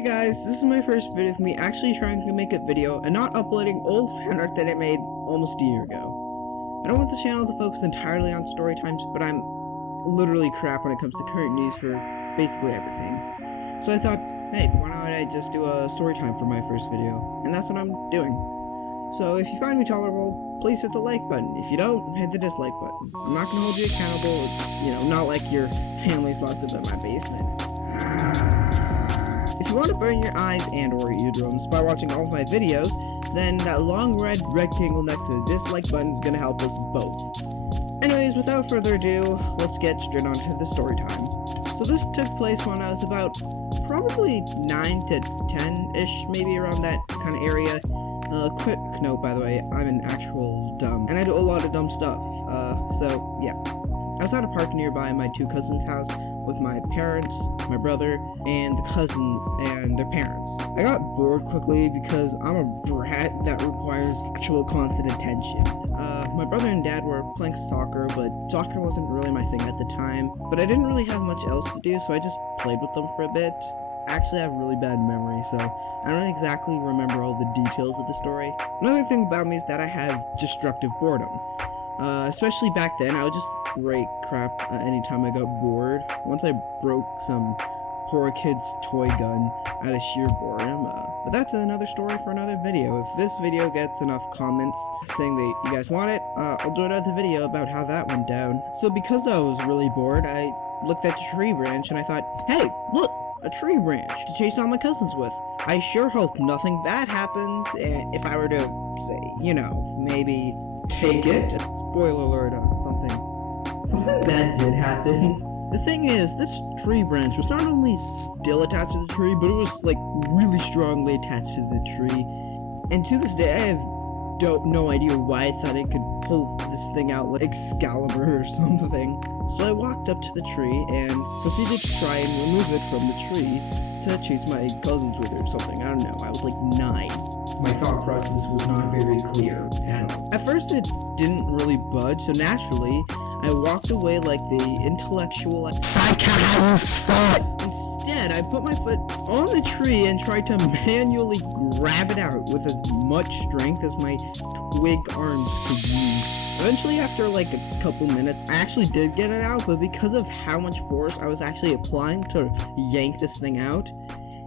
Hey guys, this is my first video of me actually trying to make a video and not uploading old fan art that I made almost a year ago. I don't want the channel to focus entirely on story times, but I'm literally crap when it comes to current news for basically everything. So I thought, hey, why not I just do a story time for my first video? And that's what I'm doing. So if you find me tolerable, please hit the like button. If you don't, hit the dislike button. I'm not gonna hold you accountable. It's, not like your family's locked up in my basement. If you want to burn your eyes and or eardrums by watching all of my videos, then that long red rectangle next to the dislike button is going to help us both. Anyways, without further ado, let's get straight on to the story time. So this took place when I was about probably 9 to 10-ish, maybe around that kind of area. Quick note, by the way, I'm an actual dumb, and I do a lot of dumb stuff. So yeah. I was at a park nearby my two cousins' house with my parents, my brother, and the cousins and their parents. I got bored quickly because I'm a brat that requires actual constant attention. My brother and dad were playing soccer, but soccer wasn't really my thing at the time. But I didn't really have much else to do, so I just played with them for a bit. Actually, I have really bad memory, so I don't exactly remember all the details of the story. Another thing about me is that I have destructive boredom. Especially back then, I would just break crap anytime I got bored. Once I broke some poor kid's toy gun out of sheer boredom, but that's another story for another video. If this video gets enough comments saying that you guys want it, I'll do another video about how that went down. So because I was really bored, I looked at the tree branch and I thought, hey, look, a tree branch to chase down my cousins with. I sure hope nothing bad happens if I were to say, maybe take it. Spoiler alert on something bad did happen. The thing is, this tree branch was not only still attached to the tree, but it was like really strongly attached to the tree. And to this day, I have no idea why I thought I could pull this thing out like Excalibur or something. So I walked up to the tree and proceeded to try and remove it from the tree to chase my cousins with it or something. I don't know, I was like 9. My thought process was not very clear at all. At first it didn't really budge, so naturally, I walked away like the intellectual psycho thought. Instead, I put my foot on the tree and tried to manually grab it out with as much strength as my twig arms could use. Eventually, after like a couple minutes, I actually did get it out, but because of how much force I was actually applying to yank this thing out,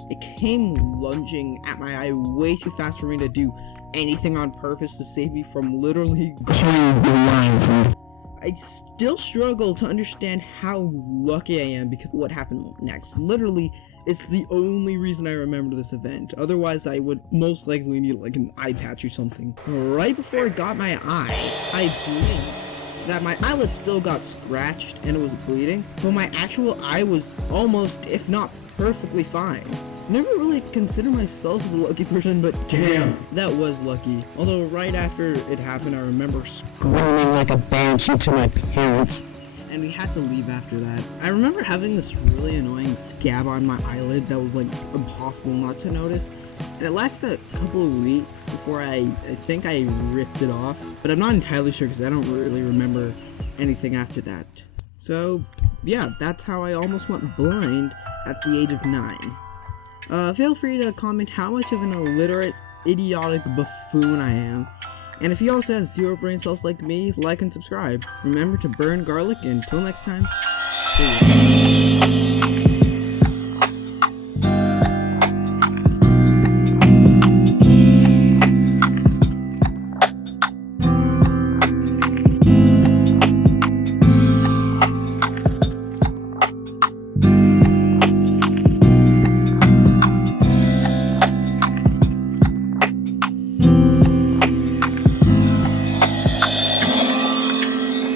it came lunging at my eye way too fast for me to do anything on purpose to save me from literally going blind. I still struggle to understand how lucky I am because of what happened next. Literally, it's the only reason I remember this event. Otherwise, I would most likely need like an eye patch or something. Right before it got my eye, I blinked so that my eyelid still got scratched and it was bleeding, but my actual eye was almost, if not perfectly fine. Never really consider myself as a lucky person, but damn, that was lucky. Although right after it happened, I remember screaming like a banshee to my parents, and we had to leave after that. I remember having this really annoying scab on my eyelid that was like impossible not to notice, and it lasted a couple of weeks before I think I ripped it off, but I'm not entirely sure because I don't really remember anything after that. So yeah, that's how I almost went blind at the age of 9. Feel free to comment how much of an illiterate, idiotic buffoon I am. And if you also have 0 brain cells like me, like and subscribe. Remember to burn garlic, and until next time, see you.